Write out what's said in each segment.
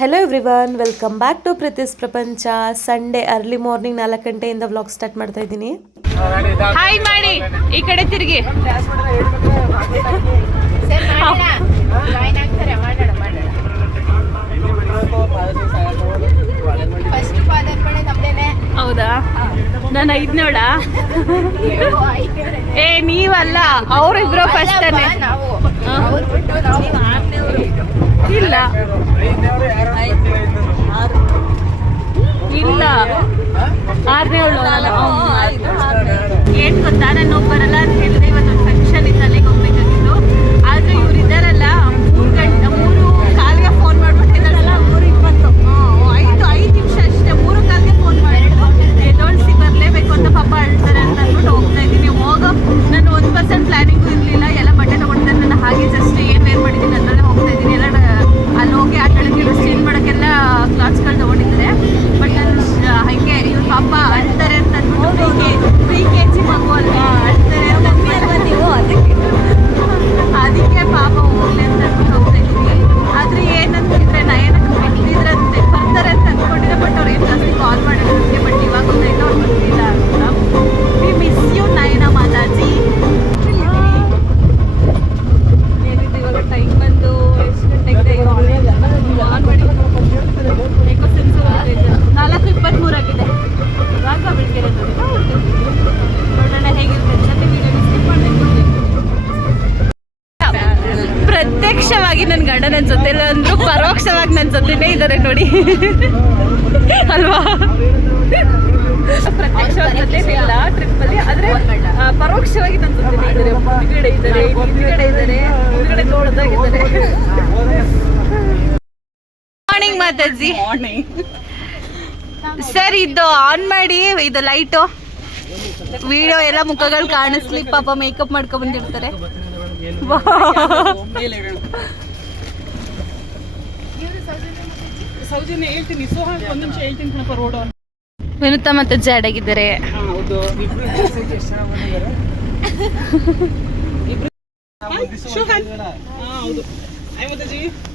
Hello everyone welcome back to Preethi's Prapancha Sunday early morning ನಾಲ್ಕು ಗಂಟೆಯಿಂದ vlog start ಮಾಡ್ತಾ ಇದ್ದೀನಿ. ಹಾಯ್ ಮಾಡಿ ಈ ಕಡೆ ತಿರುಗಿ. ಫಸ್ಟ್ ಪಾದಾರ್ಪಣೆ ನಮ್ದೇನೆ ಹೌದಾ. ನಾನು ಐದ್ನೋಳ ಏ ನೀವಲ್ಲ ಅವ್ರಿಬ್ರು ಫಸ್ಟ್ ನಾವು. ಇಲ್ಲ. ಇಲ್ಲ. ಆರನೇ ಏನ್ ಗೊತ್ತಾ ಮಾತಾಜಿ ಸರ್ ಇದು ಆನ್ ಮಾಡಿ ಇದು ಲೈಟು ವಿಡಿಯೋ ಎಲ್ಲ ಮುಖಗಳು ಕಾಣಿಸ್ಲಿ ಪಾಪ ಮೇಕಪ್ ಮಾಡ್ಕೊಂಡ್ ಬಂದಿರ್ತಾರೆ. ವಿನುತಾ ಮತ್ತೆ ಜಾಡಾಗಿದ್ದಾರೆ ಹೌದು.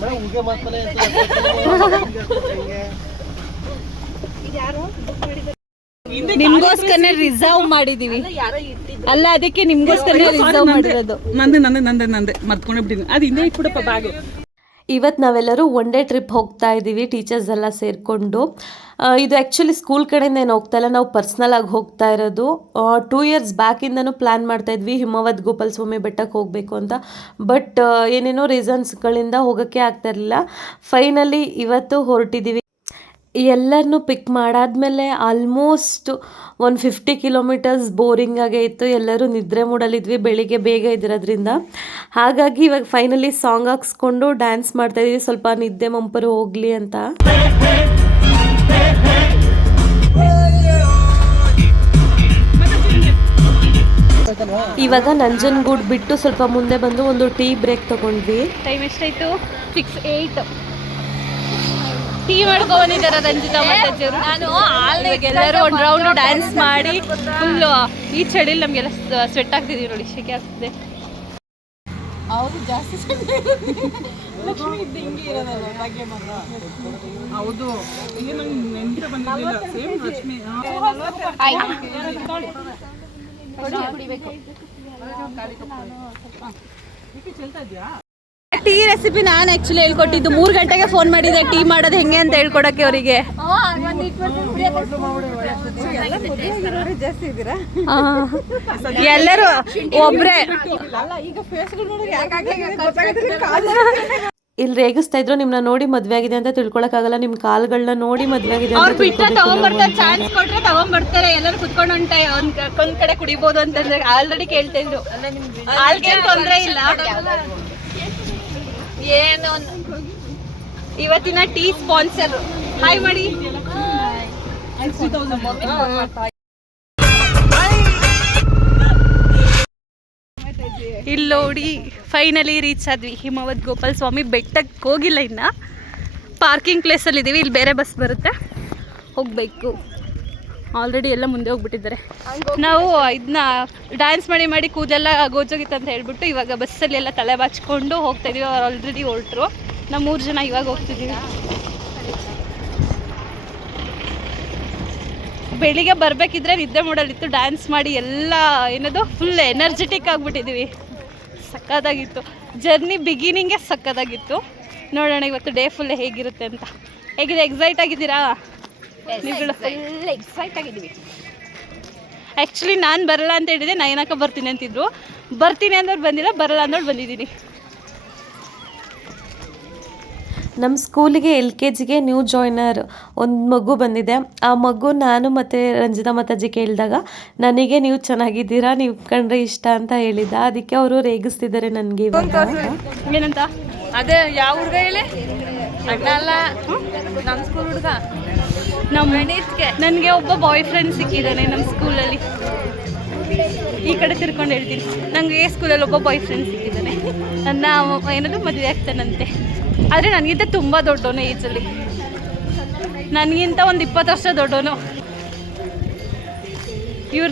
ಶೋಹನ್ ಹಾ ಹೌದು ಐವತ್ತಜಿ ನಿಮ್ಗೋಸ್ಕರ ರಿಸರ್ವ್ ಮಾಡಿದೀವಿ. ಅಲ್ಲ ಅದಕ್ಕೆ ನಿಮ್ಗೋಸ್ಕರ ರಿಸರ್ವ್ ಮಾಡಿರೋದು. ನಂದೆ ನಂದೆ ನಂದೆ ನಂದೆ. ಮರ್ತ್ಕೊಂಡೆ ಬಿಟ್ಟಿದ್ದೀನಿ. ಅದು ಹಿಂದೆ ಇಟ್ಬಿಡಪ್ಪ ಬ್ಯಾಗು ಇವತ್ತು ನಾವೆಲ್ಲರೂ ಒನ್ ಡೇ ಟ್ರಿಪ್ ಹೋಗ್ತಾ ಇದ್ದೀವಿ ಟೀಚರ್ಸ್ ಎಲ್ಲ ಸೇರಿಕೊಂಡು. ಇದು ಆ್ಯಕ್ಚುಲಿ ಸ್ಕೂಲ್ ಕಡೆಯಿಂದ ಏನು ಹೋಗ್ತಾ ಇಲ್ಲ, ನಾವು ಪರ್ಸ್ನಲ್ ಆಗಿ ಹೋಗ್ತಾ ಇರೋದು. ಟೂ ಇಯರ್ಸ್ ಬ್ಯಾಕಿಂದನೂ ಪ್ಲ್ಯಾನ್ ಮಾಡ್ತಾ ಇದ್ವಿ, ಹಿಮವದ್ ಗೋಪಾಲ ಸ್ವಾಮಿ ಬೆಟ್ಟಕ್ಕೆ ಹೋಗಬೇಕು ಅಂತ. ಬಟ್ ಏನೇನೋ ರೀಸನ್ಸ್ಗಳಿಂದ ಹೋಗೋಕ್ಕೆ ಆಗ್ತಾ ಇರಲಿಲ್ಲ. ಫೈನಲಿ ಇವತ್ತು ಹೊರಟಿದ್ದೀವಿ ಎಲ್ಲರನ್ನೂ ಪಿಕ್ ಮಾಡಾದಮೇಲೆ ಆಲ್ಮೋಸ್ಟ್ ಒಂದು ಫಿಫ್ಟಿ ಕಿಲೋಮೀಟರ್ಸ್ ಬೋರಿಂಗ್ ಆಗೇ ಇತ್ತು. ಎಲ್ಲರೂ ನಿದ್ರೆ ಮೂಡಲಿದ್ವಿ ಬೆಳಿಗ್ಗೆ ಬೇಗ ಇದ್ದಿರೋದ್ರಿಂದ. ಹಾಗಾಗಿ ಇವಾಗ ಫೈನಲಿ ಸಾಂಗ್ ಹಾಕ್ಸ್ಕೊಂಡು ಡ್ಯಾನ್ಸ್ ಮಾಡ್ತಾಯಿದ್ವಿ ಸ್ವಲ್ಪ ನಿದ್ದೆ ಮಂಪರು ಹೋಗಲಿ ಅಂತ. ಇವಾಗ ನಂಜನಗೂಡು ಬಿಟ್ಟು ಸ್ವಲ್ಪ ಮುಂದೆ ಬಂದು ಒಂದು ಟೀ ಬ್ರೇಕ್ ತಗೊಂಡ್ವಿ. ಟೈಮ್ ಎಷ್ಟಾಯ್ತು? ಸಿಕ್ಸ್ ಏಯ್ಟ್ ಟೀ ಮಾಡ್ಕೊಂಡಿದ್ದಾರ ರಂಜಿತಾ ಮಾತಾಜಿ ನಾನು ನಾನು ಎಲ್ಲರೂ ಒಂದು ರೌಂಡ್ ಡ್ಯಾನ್ಸ್ ಮಾಡಿ ಫುಲ್ಲು ಈ ಚಳಿಲಿ ನಮಗೆಲ್ಲ ಸ್ವೆಟ್ ಆಗ್ತಿದೀವಿ ನೋಡಿ ಶೆಕೆ ಆಗ್ತಿದೆ. ಹೌದು. ಈಗ ನಂಗೆ ನೆನಪೇ ಬಂದಿಲ್ಲ ಸೇಮ್ ಲಕ್ಷ್ಮಿ. ಟೀ ರೆಸಿಪಿ ನಾನು ಆಕ್ಚುಲಿ ಹೇಳ್ಕೊಟ್ಟಿದ್ದು. ಮೂರು ಗಂಟೆಗೆ ಫೋನ್ ಮಾಡಿದೆ ಟೀ ಮಾಡೋದು ಹೆಂಗೆ ಅಂತ ಹೇಳ್ಕೊಡಕ್ಕೆ ಅವರಿಗೆ. ಎಲ್ಲರೂ ಒಬ್ರೆ. ಇಲ್ಲಿ ರೇಗಿಸ್ತಾ ಇದ್ರು ನಿಮ್ಮನ್ನ ನೋಡಿ ಮದ್ವೆ ಆಗಿದೆ ಅಂತ ತಿಳ್ಕೊಳಕ್ಕಾಗಲ್ಲ. ನಿಮ್ಮ ಕಾಲ್ಗಳನ್ನ ನೋಡಿ ಮದ್ವೆ ಆಗಿದೆ ಅವ್ರು ಅಂತ ಬಿಟ್ಟ ತಗೊಂಡ್ಬರ್ತಾರೆ ಚಾನ್ಸ್ ಕೊಟ್ರೆ ತಗೊಂಡ್ಬರ್ತಾರೆ ಎಲ್ಲರೂ ಕುತ್ಕೊಂಡು ಒಂದ್ ಟೈ ಒಂದ್ ಕಡೆ ಕುಡಿಬೋದು ಅಂತಂದ್ರೆ ಆಲ್ರೆಡಿ ಕೇಳ್ತಾ ಇದ್ರು. ತೊಂದ್ರೆ ಇಲ್ಲ. ಏನು? ಇವತ್ತಿನ ಟೀ ಸ್ಪಾನ್ಸರ್. ಹಾಯ್ ಮಾಡಿ ಇಲ್ಲಿ ನೋಡಿ ಫೈನಲಿ ರೀಚ್ ಆದ್ವಿ. ಹಿಮವದ್ ಗೋಪಾಲ್ ಸ್ವಾಮಿ ಬೆಟ್ಟಕ್ಕೆ ಹೋಗಿಲ್ಲ ಇನ್ನ. ಪಾರ್ಕಿಂಗ್ ಪ್ಲೇಸಲ್ಲಿ ಇದೀವಿ ಇಲ್ಲಿ ಬೇರೆ ಬಸ್ ಬರುತ್ತೆ. ಹೋಗಬೇಕು. ಆಲ್ರೆಡಿ ಎಲ್ಲ ಮುಂದೆ ಹೋಗ್ಬಿಟ್ಟಿದ್ದಾರೆ. ನಾವು ಇದನ್ನ ಡ್ಯಾನ್ಸ್ ಮಾಡಿ ಮಾಡಿ ಕೂದಲೆಲ್ಲ ಗೋಜೋಗಿತ್ತು ಅಂತ ಹೇಳ್ಬಿಟ್ಟು ಇವಾಗ ಬಸ್ಸಲ್ಲಿ ಎಲ್ಲ ತಲೆ ಬಾಚ್ಕೊಂಡು ಹೋಗ್ತಾ ಇದೀವಿ. ಅವ್ರು ಆಲ್ರೆಡಿ ಹೊರಟರು. ನಾವು ಮೂರು ಜನ ಇವಾಗ ಹೋಗ್ತಿದ್ದೀವಿ ಬೆಳಿಗ್ಗೆ ಬರಬೇಕಿದ್ರೆ ನಿದ್ದೆ ಮಾಡಲಿತ್ತು ಡ್ಯಾನ್ಸ್ ಮಾಡಿ ಎಲ್ಲ ಏನದು ಫುಲ್ ಎನರ್ಜೆಟಿಕ್ ಆಗಿಬಿಟ್ಟಿದ್ದೀವಿ ಸಕ್ಕತ್ತಾಗಿತ್ತು ಜರ್ನಿ ಬಿಗಿನಿಂಗೇ ಸಕ್ಕತ್ತಾಗಿತ್ತು ನೋಡೋಣ ಇವತ್ತು ಡೇ ಫುಲ್ ಹೇಗಿರುತ್ತೆ ಅಂತ. ಹೇಗಿದೆ ಎಕ್ಸೈಟ್ ಆಗಿದ್ದೀರಾ? ಫುಲ್ ಎಕ್ಸೈಟ್ ಆಗಿದ್ದೀವಿ. ಆ್ಯಕ್ಚುಲಿ ನಾನು ಬರಲ್ಲ ಅಂತ ಹೇಳಿದೆ ನಯನಕ ಬರ್ತೀನಿ ಅಂತಿದ್ರು. ಬರ್ತೀನಿ ಅಂದವ್ರು ಬಂದಿಲ್ಲ ಬರಲ್ಲ ಅಂದವ್ರು ಬಂದಿದ್ದೀನಿ. ನಮ್ಮ ಸ್ಕೂಲಿಗೆ ಎಲ್ ಕೆ ಜಿಗೆ ನ್ಯೂ ಜಾಯ್ನರ್ ಒಂದು ಮಗು ಬಂದಿದೆ. ಆ ಮಗು ನಾನು ಮತ್ತು ರಂಜಿತಾ ಮಾತಾಜಿ ಕೇಳಿದಾಗ ನನಗೆ ನೀವು ಚೆನ್ನಾಗಿದ್ದೀರಾ? ನೀವು ಕಂಡ್ರೆ ಇಷ್ಟ ಅಂತ ಹೇಳಿದ್ದ. ಅದಕ್ಕೆ ಅವರು ರೇಗಿಸ್ತಿದ್ದಾರೆ ನನಗೆ ಏನಂತ? ಅದೇ ಯಾವ ಹುಡುಗ ಹೇಳಿ? ಅಣ್ಣ ಅಲ್ಲ ನಮ್ಮ ಸ್ಕೂಲ್ ಹುಡುಗ. ನಮ್ಮ ನನಗೆ ಒಬ್ಬ ಬಾಯ್ ಫ್ರೆಂಡ್ ಸಿಕ್ಕಿದ್ದಾನೆ ನಮ್ಮ ಸ್ಕೂಲಲ್ಲಿ ಈ ಕಡೆ ತಿರ್ಕೊಂಡು ಹೇಳ್ತೀನಿ. ನನಗೆ ಸ್ಕೂಲಲ್ಲಿ ಒಬ್ಬ ಬಾಯ್ ಫ್ರೆಂಡ್ ಸಿಕ್ಕಿದ್ದಾನೆ. ನನ್ನ ಏನಾದರೂ ಏನದು ಮದುವೆ ಆಗ್ತಾನಂತೆ. ಆದರೆ ನನಗಿಂತ ತುಂಬ ದೊಡ್ಡವನು ಏಜಲ್ಲಿ ನನಗಿಂತ ಒಂದು ಇಪ್ಪತ್ತು ವರ್ಷ ದೊಡ್ಡವನು. ಇವ್ರ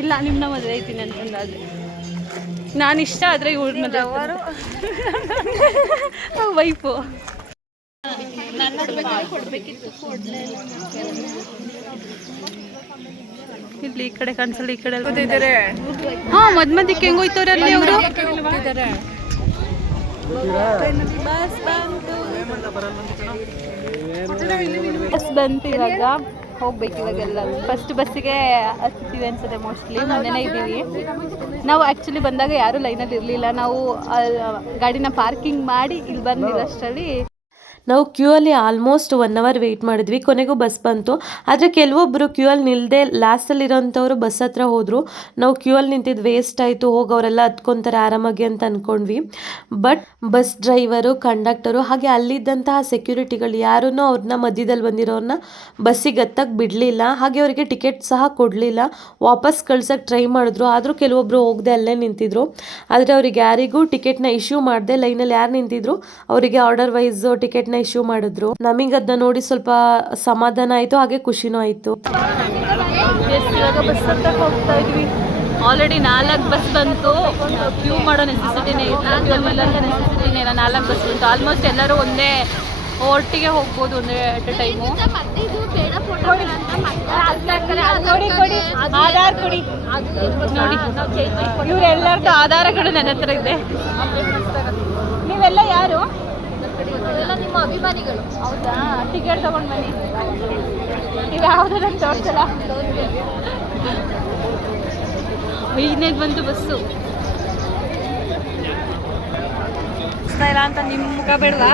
ಇಲ್ಲ ನಿಮ್ಮನ್ನ ಮದುವೆ ಐತೀನಿ ಆದರೆ ನಾನು ಇಷ್ಟ ಆದರೆ ಇವ್ರ ಮದುವೆ ವೈಫು ಇಲ್ಲಿ. ಈ ಕಡೆ ಕಾಣಿಸಲ್ಲ ಈ ಕಡೆ ಹಾ ಮದ್ ಮಧ್ಯಕ್ಕೆ ಹೆಂಗ್ ಹೋಯ್ತವ್ರೆ ಅಲ್ಲಿ ಅವರು? ಬಸ್ ಬಂತು. ಇವಾಗ. ಹೋಗ್ಬೇಕು ಇವಾಗೆಲ್ಲ ಫಸ್ಟ್ ಬಸ್ಸಿಗೆ ಹತ್ತಿದ್ದೀವಿ ಅನ್ಸುತ್ತೆ ಮೋಸ್ಟ್ಲಿ ಮೊನ್ನೆನೇ ಇದ್ದೀವಿ. ನಾವು ಆ್ಯಕ್ಚುಲಿ ಬಂದಾಗ ಯಾರು ಲೈನಲ್ಲಿ ಇರಲಿಲ್ಲ. ನಾವು ಗಾಡಿನ ಪಾರ್ಕಿಂಗ್ ಮಾಡಿ ಇಲ್ಲಿ ಬಂದಿರೋಷ್ಟರಲ್ಲಿ ನಾವು ಕ್ಯೂ ಅಲ್ಲಿ ಆಲ್ಮೋಸ್ಟ್ ಒನ್ ಅವರ್ ವೆಯ್ಟ್ ಮಾಡಿದ್ವಿ. ಕೊನೆಗೂ ಬಸ್ ಬಂತು. ಆದರೆ ಕೆಲವೊಬ್ಬರು ಕ್ಯೂ ಅಲ್ಲಿ ನಿಲ್ಲದೆ ಲಾಸ್ಟಲ್ಲಿರೋಂಥವ್ರು ಬಸ್ ಹತ್ರ ಹೋದರು. ನಾವು ಕ್ಯೂ ಅಲ್ಲಿ ನಿಂತಿದ್ದು ವೇಸ್ಟ್ ಆಯಿತು ಹೋಗಿ ಅವರೆಲ್ಲ ಹತ್ಕೊತಾರೆ ಆರಾಮಾಗಿ ಅಂತ ಅಂದ್ಕೊಂಡ್ವಿ ಬಟ್ ಬಸ್ ಡ್ರೈವರು ಕಂಡಕ್ಟರು ಹಾಗೆ ಅಲ್ಲಿದ್ದಂತಹ ಸೆಕ್ಯೂರಿಟಿಗಳು ಯಾರೂ ಅವ್ರನ್ನ ಮಧ್ಯದಲ್ಲಿ ಬಂದಿರೋರನ್ನ ಬಸ್ಸಿಗೆ ಹತ್ತಕ್ಕೆ ಬಿಡಲಿಲ್ಲ. ಹಾಗೆ ಅವರಿಗೆ ಟಿಕೆಟ್ ಸಹ ಕೊಡಲಿಲ್ಲ. ವಾಪಸ್ ಕಳ್ಸೋಕ್ಕೆ ಟ್ರೈ ಮಾಡಿದ್ರು. ಆದರೂ ಕೆಲವೊಬ್ಬರು ಹೋಗದೆ ಅಲ್ಲೇ ನಿಂತಿದ್ರು. ಆದರೆ ಅವ್ರಿಗೆ ಯಾರಿಗೂ ಟಿಕೆಟ್ನ ಇಶ್ಯೂ ಮಾಡದೆ ಲೈನಲ್ಲಿ ಯಾರು ನಿಂತಿದ್ರು, ಅವರಿಗೆ ಆರ್ಡರ್ ವೈಸ್ ಟಿಕೆಟ್ನ ಇಶ್ಯೂ ಮಾಡಿದ್ರು. ನಮಗ್ ಅದನ್ನ ನೋಡಿ ಸ್ವಲ್ಪ ಸಮಾಧಾನ ಆಯಿತು ಹಾಗೆ ಖುಷಿನೂ ಆಯ್ತು. ಬಸ್ ಹತ್ರ ಹೋಗ್ತಾ ಇದ್ವಿ ಆಲ್ರೆಡಿ ನಾಲ್ಕು ಬಸ್ ಬಂತು. ಕ್ಯೂ ಮಾಡೋ ನೆಸೆಸಿಟಿನೇ ನೆಸೆಸಿಟಿನೇ ಇಲ್ಲ. ನಾಲ್ಕು ಬಸ್ ಬಂತು. ಆಲ್ಮೋಸ್ಟ್ ಎಲ್ಲರೂ ಒಂದೇ ಒಟ್ಟಿಗೆ ಹೋಗ್ಬೋದು ಒಂದೇ ಅಟ್ ಎ ಟೈಮು ಆಧಾರ್ ಕೊಡಿ. ನೋಡಿ. ಇವರೆಲ್ಲರದ್ದು ಆಧಾರಗಳು ನನ್ನ ಹತ್ರ ಇದೆ. ನೀವೆಲ್ಲ ಯಾರು? ನಿಮ್ಮ ಅಭಿಮಾನಿಗಳು. ಹೌದಾ? ಟಿಕೆಟ್ ತಗೊಂಡು ಬನ್ನಿ. ನೀವು ಯಾವುದು ನಂಗೆ ತೋರಿಸಲ್ಲ? ಐದನೇದು ಬಂತು ಬಸ್ಸು. ಇಲ್ಲ ಅಂತ ನಿಮ್ಮ ಮುಖ ಬೇಡವಾ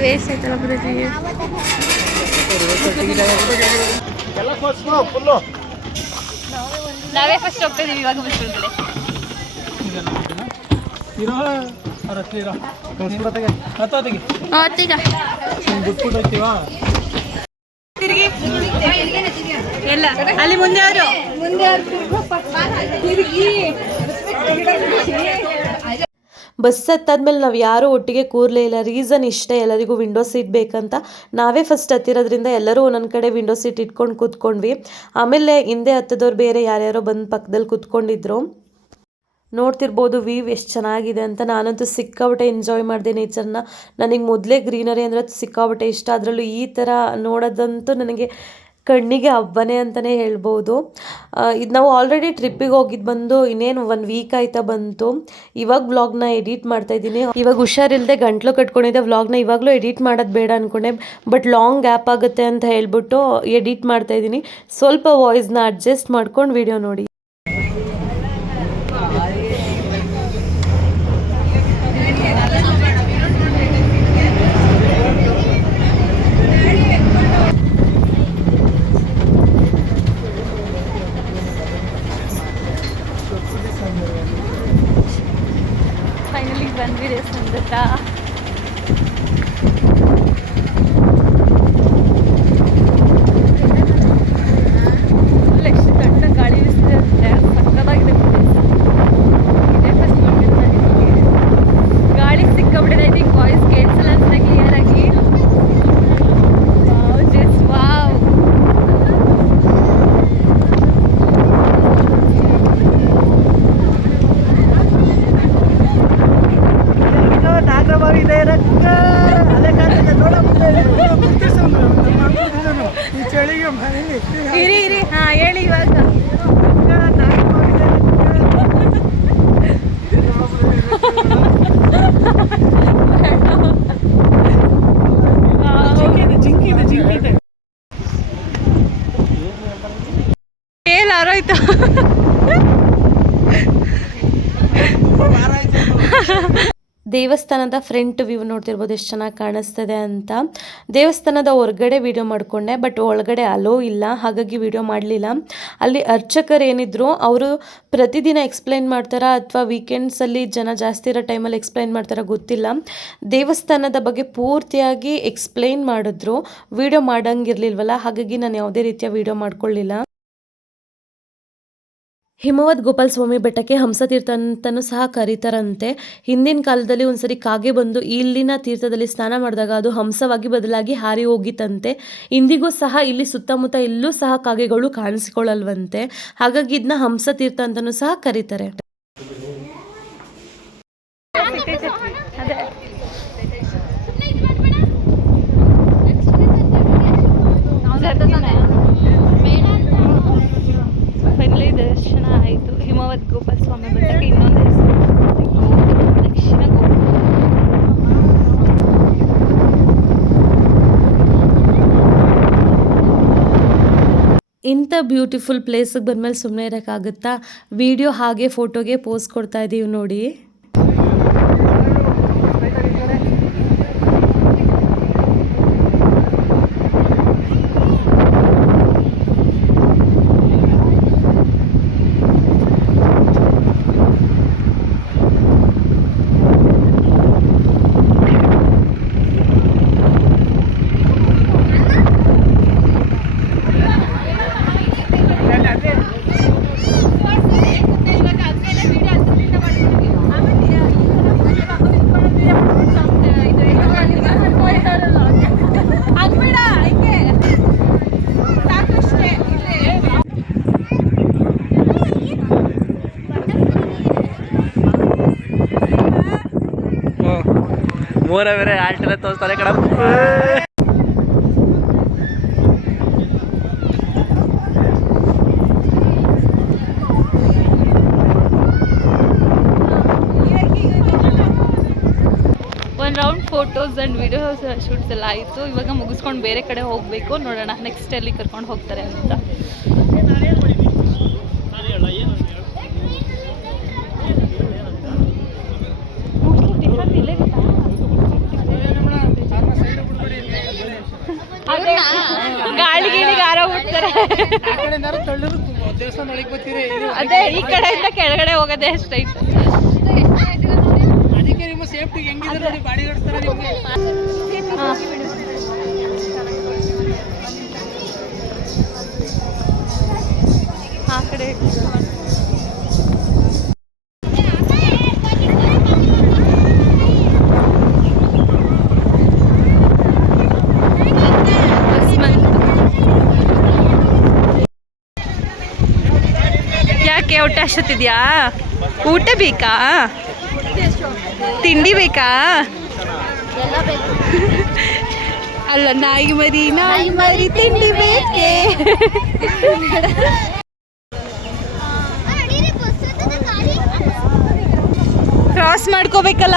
ವೇಸ್ಟ್ ಆಯ್ತಲ್ಲ ನಾವೇ ಫಸ್ಟ್ ಹೋಗ್ತಾ ಇದೀವಿ ಇವಾಗ ಬಸ್ ಒಳಗಡೆ ಇರೋ ಅವ್ರ ಹತ್ರ ಇರೋ ಹತ್ತೋತಿಗೆ ಬಿಟ್ಬಿಟ್ಟು ಹೋಗ್ತೀವಾ ತಿರುಗಿ. ಎಲ್ಲ. ಅಲ್ಲಿ ಮುಂದೆ ಅವರು ಬಸ್ ಹತ್ತಾದ್ಮೇಲೆ ನಾವು ಯಾರೂ ಒಟ್ಟಿಗೆ ಕೂರಲೇ ಇಲ್ಲ. ರೀಸನ್ ಇಷ್ಟೇ, ಎಲ್ಲರಿಗೂ ವಿಂಡೋ ಸೀಟ್ ಬೇಕಂತ. ನಾವೇ ಫಸ್ಟ್ ಹತ್ತಿರೋದ್ರಿಂದ ಎಲ್ಲರೂ ಒಂದೊಂದು ಕಡೆ ವಿಂಡೋ ಸೀಟ್ ಇಟ್ಕೊಂಡು ಕೂತ್ಕೊಂಡ್ವಿ. ಆಮೇಲೆ ಹಿಂದೆ ಹತ್ತದವ್ರು ಬೇರೆ ಯಾರ್ಯಾರೋ ಬಂದು ಪಕ್ಕದಲ್ಲಿ ಕೂತ್ಕೊಂಡಿದ್ರು. ನೋಡ್ತಿರ್ಬೋದು ವೀವ್ ಎಷ್ಟು ಚೆನ್ನಾಗಿದೆ ಅಂತ. ನಾನಂತೂ ಸಿಕ್ಕಾಬಟ್ಟೆ ಎಂಜಾಯ್ ಮಾಡಿದೆ ನೇಚರ್ನ ನನಗೆ ಮೊದಲೇ ಗ್ರೀನರಿ ಅಂದರೆ ಸಿಕ್ಕಾಬಟ್ಟೆ ಇಷ್ಟ. ಅದರಲ್ಲೂ ಈ ಥರ ನೋಡೋದಂತೂ ನನಗೆ ಕಣ್ಣಿಗೆ ಹಬ್ಬನೇ ಅಂತಲೇ ಹೇಳ್ಬೋದು. ಇದು ನಾವು ಆಲ್ರೆಡಿ ಟ್ರಿಪ್ಪಿಗೆ ಹೋಗಿದ್ದು ಬಂದು ಇನ್ನೇನು ಒನ್ ವೀಕ್ ಆಯ್ತಾ ಬಂತು. ಇವಾಗ ವ್ಲಾಗ್ನ ಎಡಿಟ್ ಮಾಡ್ತಾ ಇದ್ದೀನಿ. ಇವಾಗ ಹುಷಾರಿಲ್ಲದೆ ಗಂಟ್ಲು ಕಟ್ಕೊಂಡಿದ್ದೆ. ವ್ಲಾಗ್ನ ಇವಾಗಲೂ ಎಡಿಟ್ ಮಾಡೋದು ಬೇಡ ಅಂದ್ಕೊಂಡೆ ಬಟ್ ಲಾಂಗ್ ಗ್ಯಾಪ್ ಆಗುತ್ತೆ ಅಂತ ಹೇಳ್ಬಿಟ್ಟು ಎಡಿಟ್ ಮಾಡ್ತಾ ಇದ್ದೀನಿ. ಸ್ವಲ್ಪ ವಾಯ್ಸ್ನ ಅಡ್ಜಸ್ಟ್ ಮಾಡ್ಕೊಂಡು ವಿಡಿಯೋ ನೋಡಿ ಫೈನಲಿ ಬಂದ್ವಿ ದೇವಸ್ಥಾನದ ಹತ್ರ Full ಎಷ್ಟು ದೊಡ್ಡ ಗಾಳಿ ಬೀಸ್ತಿದೆ ಅಂತ ಎತ್ತರವಾಗಿದೆ ರೆಕ್ಕ ಅಲೆ ಕಾಣ್ತದೆ ನೋಡ ಮುಂದೆ ಈ ಚಳಿಗೆ ಮನೇಲಿ ಇರಿ ಇರಿ ಹಾ ಹೇಳಿ ಇವಾಗ ಜಿಂಕಿದೆ ಜಿಂಕಿದೆ ಜಿಂಕಿದೆ ಏಲಾರೋಯ್ತು ದೇವಸ್ಥಾನದ ಫ್ರಂಟ್ ವ್ಯೂ ನೋಡ್ತಿರ್ಬೋದು ಎಷ್ಟು ಚೆನ್ನಾಗಿ ಕಾಣಿಸ್ತದೆ ಅಂತ. ದೇವಸ್ಥಾನದ ಹೊರಗಡೆ ವಿಡಿಯೋ ಮಾಡಿಕೊಂಡೆ ಬಟ್ ಒಳಗಡೆ ಅಲೋ ಇಲ್ಲ, ಹಾಗಾಗಿ ವಿಡಿಯೋ ಮಾಡಲಿಲ್ಲ. ಅಲ್ಲಿ ಅರ್ಚಕರು ಏನಿದ್ರು, ಅವರು ಪ್ರತಿದಿನ ಎಕ್ಸ್ಪ್ಲೈನ್ ಮಾಡ್ತಾರಾ ಅಥವಾ ವೀಕೆಂಡ್ಸಲ್ಲಿ ಜನ ಜಾಸ್ತಿ ಇರೋ ಟೈಮಲ್ಲಿ ಎಕ್ಸ್ಪ್ಲೈನ್ ಮಾಡ್ತಾರಾ ಗೊತ್ತಿಲ್ಲ. ದೇವಸ್ಥಾನದ ಬಗ್ಗೆ ಪೂರ್ತಿಯಾಗಿ ಎಕ್ಸ್ಪ್ಲೈನ್ ಮಾಡಿದ್ರು. ವಿಡಿಯೋ ಮಾಡಂಗಿರ್ಲಿಲ್ವಲ್ಲ, ಹಾಗಾಗಿ ನಾನು ಯಾವುದೇ ರೀತಿಯ ವಿಡಿಯೋ ಮಾಡ್ಕೊಳ್ಳಿಲ್ಲ. ಹಿಮವದ್ ಗೋಪಾಲ ಸ್ವಾಮಿ ಬೆಟ್ಟಕ್ಕೆ ಹಂಸತೀರ್ಥ ಅಂತಲೂ ಸಹ ಕರೀತಾರಂತೆ. ಹಿಂದಿನ ಕಾಲದಲ್ಲಿ ಒಂದ್ಸರಿ ಕಾಗೆ ಬಂದು ಇಲ್ಲಿನ ತೀರ್ಥದಲ್ಲಿ ಸ್ನಾನ ಮಾಡಿದಾಗ ಅದು ಹಂಸವಾಗಿ ಬದಲಾಗಿ ಹಾರಿ ಹೋಗಿತ್ತಂತೆ. ಇಂದಿಗೂ ಸಹ ಇಲ್ಲಿ ಸುತ್ತಮುತ್ತ ಇಲ್ಲೂ ಸಹ ಕಾಗೆಗಳು ಕಾಣಿಸಿಕೊಳ್ಳಲ್ವಂತೆ. ಹಾಗಾಗಿ ಇದನ್ನ ಹಂಸತೀರ್ಥ ಅಂತಲೂ ಸಹ ಕರೀತಾರೆ. ಹಿಮವದ್ ಗೋಪಾಲ ಸ್ವಾಮಿ ಬೆಟ್ಟಕ್ಕೆ ಇನ್ನೊಂದು ಹೆಸರು ದಕ್ಷಿಣ ಗೋಪುರ ಇಂಥ ಬ್ಯೂಟಿಫುಲ್ ಪ್ಲೇಸಿಗೆ ಬಂದಮೇಲೆ ಸುಮ್ಮನೆ ಇರೋಕ್ಕಾಗುತ್ತಾ? ವಿಡಿಯೋ ಹಾಗೆ ಫೋಟೋಗೆ ಪೋಸ್ ಕೊಡ್ತಾ ಇದ್ದೀವಿ ನೋಡಿ. ಮೂರ ಬೇರೆ ಆಲ್ಟೆಲ್ಲ ತೋರಿಸ್ತಾರೆ ಕಡ ಒಂದು round photos and videos shoots ಎಲ್ಲ ಆಯಿತು. ಇವಾಗ ಮುಗಿಸ್ಕೊಂಡು ಬೇರೆ ಕಡೆ ಹೋಗಬೇಕು. ನೋಡೋಣ ನೆಕ್ಸ್ಟ್ ಅಲ್ಲಿ ಕರ್ಕೊಂಡು ಹೋಗ್ತಾರೆ ಅಂತ. ಬರ್ತೀರಿ? ಅದೇ ಈ ಕಡೆಯಿಂದ ಕೆಳಗಡೆ ಹೋಗೋದೇ ಸ್ಟ್ರೈಟ್ ಅದಕ್ಕೆ ನಿಮ್ಮ ಸೇಫ್ಟಿ ಹೆಂಗಿದೆ ನೋಡಿ ಬಾಡಿ ಓಡಿಸ್ತಾರೆ ನಿಮಗೆ? ಆ ಕಡೆ ಬಸ್ ಬಂತು. ಹೊಟ್ಟೆ ಅಷ್ಟೊತ್ತಿದ್ಯಾ? ಊಟ ಬೇಕಾ? ತಿಂಡಿ ಬೇಕಾ? ಅಲ್ಲ, ನಾಯಿ ಮರಿ ನಾಯಿ ಮರಿ, ತಿಂಡಿ ಬೇಕೇ? ಕ್ರಾಸ್ ಮಾಡ್ಕೋಬೇಕಲ್ಲ?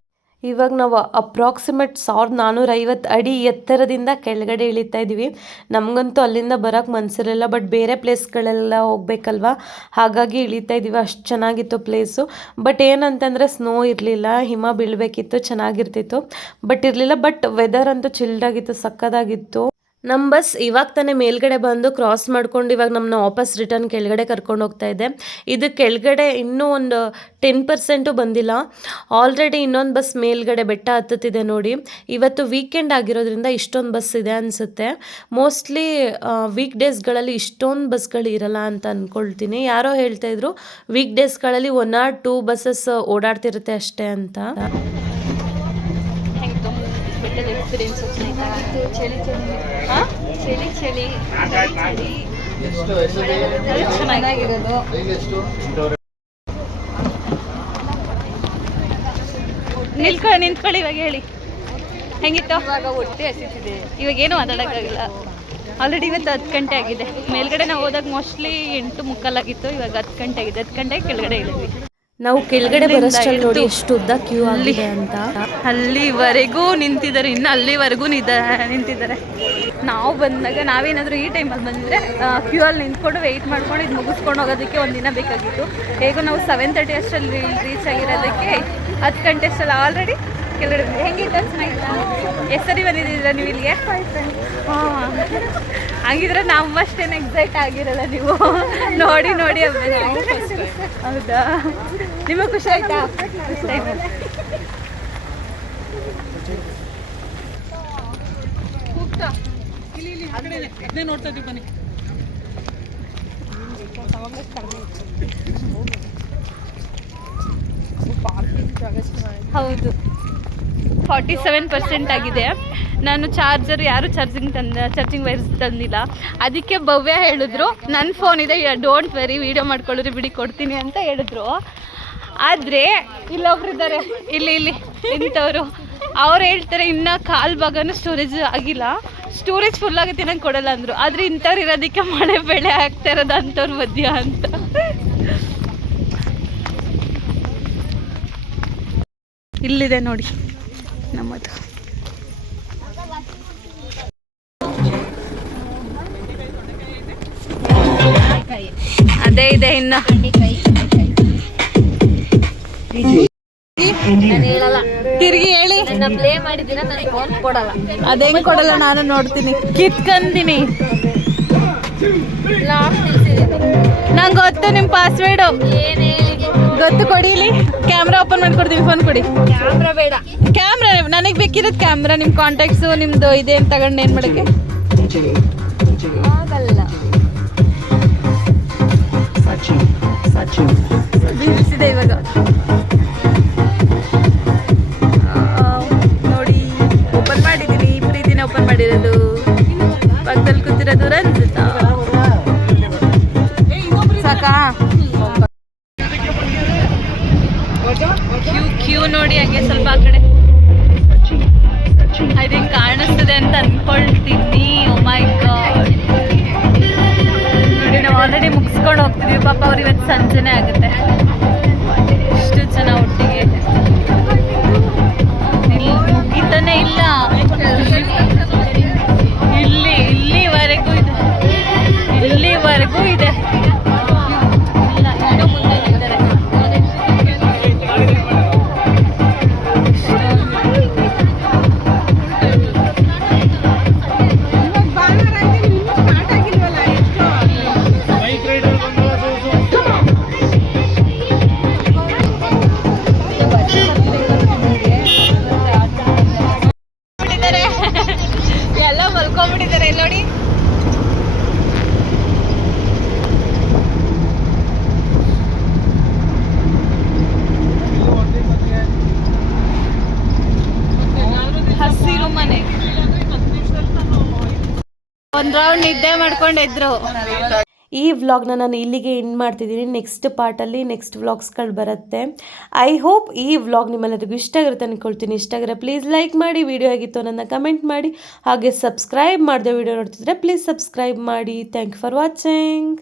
ಇವಾಗ ನಾವು ಅಪ್ರಾಕ್ಸಿಮೇಟ್ ಸಾವಿರದ ನಾನ್ನೂರ ಐವತ್ತು ಅಡಿ ಎತ್ತರದಿಂದ ಕೆಳಗಡೆ ಇಳಿತಾ ಇದ್ದೀವಿ. ನಮಗಂತೂ ಅಲ್ಲಿಂದ ಬರೋಕ್ಕೆ ಮನಸ್ಸಿರಲಿಲ್ಲ ಬಟ್ ಬೇರೆ ಪ್ಲೇಸ್ಗಳೆಲ್ಲ ಹೋಗ್ಬೇಕಲ್ವ? ಹಾಗಾಗಿ ಇಳಿತಾ ಇದ್ದೀವಿ. ಅಷ್ಟು ಚೆನ್ನಾಗಿತ್ತು ಪ್ಲೇಸು ಬಟ್ ಏನಂತಂದರೆ ಸ್ನೋ ಇರಲಿಲ್ಲ, ಹಿಮ ಬೀಳಬೇಕಿತ್ತು, ಚೆನ್ನಾಗಿರ್ತಿತ್ತು. ಬಟ್ ಇರಲಿಲ್ಲ ಬಟ್ ವೆದರ್ ಅಂತೂ ಚಿಲ್ಡಾಗಿತ್ತು ಸಕ್ಕದಾಗಿತ್ತು ನಮ್ಮ ಬಸ್ ಇವಾಗ ತಾನೇ ಮೇಲ್ಗಡೆ ಬಂದು ಕ್ರಾಸ್ ಮಾಡ್ಕೊಂಡು ಇವಾಗ ನಮ್ಮನ್ನ ವಾಪಸ್ ರಿಟರ್ನ್ ಕೆಳಗಡೆ ಕರ್ಕೊಂಡು ಹೋಗ್ತಾ ಇದೆ. ಇದು ಕೆಳಗಡೆ ಇನ್ನೂ ಒಂದು ಟೆನ್ ಪರ್ಸೆಂಟು ಬಂದಿಲ್ಲ. ಆಲ್ರೆಡಿ ಇನ್ನೊಂದು ಬಸ್ ಮೇಲ್ಗಡೆ ಬೆಟ್ಟ ಹತ್ತುತ್ತಿದೆ ನೋಡಿ. ಇವತ್ತು ವೀಕೆಂಡ್ ಆಗಿರೋದ್ರಿಂದ ಇಷ್ಟೊಂದು ಬಸ್ ಇದೆ ಅನಿಸುತ್ತೆ. ಮೋಸ್ಟ್ಲಿ ವೀಕ್ ಡೇಸ್ಗಳಲ್ಲಿ ಇಷ್ಟೊಂದು ಬಸ್ಗಳು ಇರಲ್ಲ ಅಂತ ಅಂದ್ಕೊಳ್ತೀನಿ ಯಾರೋ ಹೇಳ್ತಾಯಿದ್ರು ವೀಕ್ ಡೇಸ್ಗಳಲ್ಲಿ ಒನ್ ಆರ್ ಟೂ ಬಸ್ಸಸ್ ಓಡಾಡ್ತಿರುತ್ತೆ ಅಷ್ಟೇ ಅಂತ. ಬೆಟ್ಟದ ಎಕ್ಸ್ಪೀರಿಯನ್ಸ್ ಚಳಿ ಚಳಿ ಹಾಂ ಚಳಿ ಚಳಿ ಚೆನ್ನಾಗಿರೋದು. ನಿಲ್ಕೊಳ್ಳಿ ನಿಂತ್ಕೊಳ್ಳಿ ಇವಾಗ ಹೇಳಿ. ಹೆಂಗಿತ್ತು? ಇವಾಗ ಹೊಟ್ಟೆ ಹಸಿತಿದೆ. ಇವಾಗ ಏನು ಮಾತಾಡೋಕ್ಕಾಗಲ್ಲ. ಆಲ್ರೆಡಿ ಇವತ್ತು ಹತ್ತು ಗಂಟೆ ಆಗಿದೆ. ಮೇಲ್ಗಡೆ ನಾವು ಹೋದಾಗ ಮೋಸ್ಟ್ಲಿ ಎಂಟು ಮುಕ್ಕಾಲಾಗಿತ್ತು. ಇವಾಗ ಹತ್ತು ಗಂಟೆ ಆಗಿದೆ. ಹತ್ತು ಗಂಟೆ ಕೆಳಗಡೆ ಇಳಿದ್ವಿ ನಾವು ಕೆಳಗಡೆ ಬರೋಷ್ಟು ಬರೋಷ್ಟರಲ್ಲಿ ನೋಡಿ ಎಷ್ಟು ಉದ್ದ ಕ್ಯೂ ಆಗಿದೆ ಅಂತ. ಅಲ್ಲಿವರೆಗೂ ನಿಂತಿದ್ದಾರೆ, ಇನ್ನು ಅಲ್ಲಿವರೆಗೂ ನಿದ ನಿಂತಿದ್ದಾರೆ. ನಾವು ಬಂದಾಗ ನಾವೇನಾದರೂ ಈ ಟೈಮಲ್ಲಿ ಬಂದಿದ್ರೆ ಕ್ಯೂ ಅಲ್ಲಿ ನಿಂತ್ಕೊಂಡು ವೆಯ್ಟ್ ಮಾಡ್ಕೊಂಡು ಇದು ಮುಗಿಸ್ಕೊಂಡು ಹೋಗೋದಕ್ಕೆ ಒಂದು ದಿನ ಬೇಕಾಗಿತ್ತು. ಹೇಗೂ ನಾವು ಸೆವೆನ್ ತರ್ಟಿ ಅಷ್ಟರಲ್ಲಿ ರೀಚ್ ಆಗಿರೋದಕ್ಕೆ ಹತ್ತು ಗಂಟೆ ಅಷ್ಟಲ್ಲಿ ಆಲ್ರೆಡಿ ಹೆಂಗೆ ಹೆಂಗಿತ್ತು ಚೆನ್ನಾಗಿಲ್ಲ ಎಷ್ಟು ಸರಿ ಬಂದಿದ್ದೀರಾ ನೀವು ಇಲ್ಲಿಗೆ? ಹಾಂ. ಹಂಗಿದ್ರೆ ನಮ್ಮಷ್ಟೇನು ಎಕ್ಸೈಟ್ ಆಗಿರಲ್ಲ ನೀವು. ನೋಡಿ ನೋಡಿ ಹೌದಾ? ನಿಮಗೆ ಖುಷಿ ಆಯ್ತಾ? ಅದನ್ನೇ ನೋಡ್ತಾ ಇದ್ದೀವಿ ಬನ್ನಿ. ಹೌದು. ಫಾರ್ಟಿ ಸೆವೆನ್ ಪರ್ಸೆಂಟ್ ಆಗಿದೆ. ನಾನು ಚಾರ್ಜರ್ ಯಾರು ಚಾರ್ಜಿಂಗ್ ತಂದ, ಚಾರ್ಜಿಂಗ್ ವೈರ್ಸ್ ತಂದಿಲ್ಲ. ಅದಕ್ಕೆ ಭವ್ಯ ಹೇಳಿದ್ರು ನನ್ನ ಫೋನ್ ಇದೆ ಡೋಂಟ್ ವೆರಿ ವೀಡಿಯೋ ಮಾಡ್ಕೊಳ್ಳ್ರಿ, ಬಿಡಿ, ಕೊಡ್ತೀನಿ ಅಂತ ಹೇಳಿದ್ರು. ಆದರೆ, ಇಲ್ಲೊಬ್ರಿದ್ದಾರೆ. ಇಲ್ಲಿ ಇಲ್ಲಿ, ಇಂಥವ್ರು. ಅವ್ರು ಹೇಳ್ತಾರೆ, ಇನ್ನೂ ಕಾಲು ಭಾಗನೂ ಸ್ಟೋರೇಜ್ ಆಗಿಲ್ಲ. ಸ್ಟೋರೇಜ್ ಫುಲ್ ಆಗುತ್ತೆ ನಂಗೆ ಕೊಡಲ್ಲ ಅಂದರು. ಆದರೆ ಇಂಥವ್ರು ಇರೋದಕ್ಕೆ ಮಳೆ ಬೆಳೆ ಆಗ್ತಾ ಇರೋದು ಅಂಥವ್ರ ಮಧ್ಯ ಅಂತ. ಇಲ್ಲಿದೆ ನೋಡಿ ನಮ್ಮದು. ಅದೇ ಇದೆ ಇನ್ನ. ತಿರ್ಗಿ ಹೇಳಿ. ಪ್ಲೇ ಮಾಡಿದ್ದೀನ ನನಗೆ ಫೋನ್ ಕೊಡಲ್ಲ. ಅದೇ ಕೊಡಲ್ಲ ನಾನು ನೋಡ್ತೀನಿ. ಕಿತ್ಕಂತೀನಿ. ನಂಗೆ ಗೊತ್ತು ನಿಮ್ಮ ಪಾಸ್ವರ್ಡು ಏನ್ ಹೇಳಿ? ಗೊತ್ತು ಕೊಡಿಲಿ ಕ್ಯಾಮ್ರಾ ಓಪನ್ ಮಾಡ್ಕೊಡ್ತೀನಿ ಫೋನ್ ಕೊಡಿ. ಕ್ಯಾಮ್ರಾ ಬೇಡ. ಕ್ಯಾಮ್ರಾ ನನಗೆ ಬೇಕಿರೋದು ಕ್ಯಾಮ್ರಾ ನಿಮ್ಮ ಕಾಂಟ್ಯಾಕ್ಟ್ಸು ನಿಮ್ಮದು ಇದೇನು ತಗೊಂಡ್ ಏನು ಮಾಡೋಕ್ಕೆ? ಆಗಲ್ಲ. ಇವಾಗ. ಮಾಡಿರೋದು ಪಕ್ಕದಲ್ಲಿ ಕೂತಿರೋದು ರಂಜಿತಾ. ಸಾಕಾ? ಕ್ಯೂ ಕ್ಯೂ ನೋಡಿ ಹಂಗೆ ಸ್ವಲ್ಪ ಆ ಕಡೆ. ಐ ಥಿಂಕ್ ಕಾಣಿಸ್ತದೆ ಅಂತ ಅನ್ಕೊಳ್ತೀನಿ. ಮೈ ಗಾಡ್ ನೋಡಿ ನಾವು ಆಲ್ರೆಡಿ ಮುಗಿಸ್ಕೊಂಡು ಹೋಗ್ತೀವಿ ಪಾಪ ಅವ್ರು ಇವತ್ತು ಸಂಜೆನೇ ಆಗುತ್ತೆ. ಇಷ್ಟು ಜನ ಒಟ್ಟಿಗೆ ಇಲ್ಲ ಮುಗಿತಾನೆ ಇಲ್ಲಿ. ಎದ್ರು ಈ ವ್ಲಾಗ್ನ ನಾನು ಇಲ್ಲಿಗೆ ಇನ್ ಮಾಡ್ತಿದ್ದೀನಿ. ನೆಕ್ಸ್ಟ್ ಪಾರ್ಟಲ್ಲಿ ನೆಕ್ಸ್ಟ್ ವ್ಲಾಗ್ಸ್ಗಳು ಬರುತ್ತೆ. ಐ ಹೋಪ್ ಈ ವ್ಲಾಗ್ ನಿಮ್ಮೆಲ್ಲರಿಗೂ ಇಷ್ಟ ಆಗಿರುತ್ತೆ ಅಂದ್ಕೊಳ್ತೀನಿ ಇಷ್ಟ ಆಗಿರೋ ಪ್ಲೀಸ್ ಲೈಕ್ ಮಾಡಿ ವಿಡಿಯೋ ಆಗಿತ್ತು ನನ್ನ ಕಮೆಂಟ್ ಮಾಡಿ ಹಾಗೆ ಸಬ್ಸ್ಕ್ರೈಬ್ ಮಾಡಿದೆ ವಿಡಿಯೋ ನೋಡ್ತಿದ್ರೆ ಪ್ಲೀಸ್ ಸಬ್ಸ್ಕ್ರೈಬ್ ಮಾಡಿ. Thank you for watching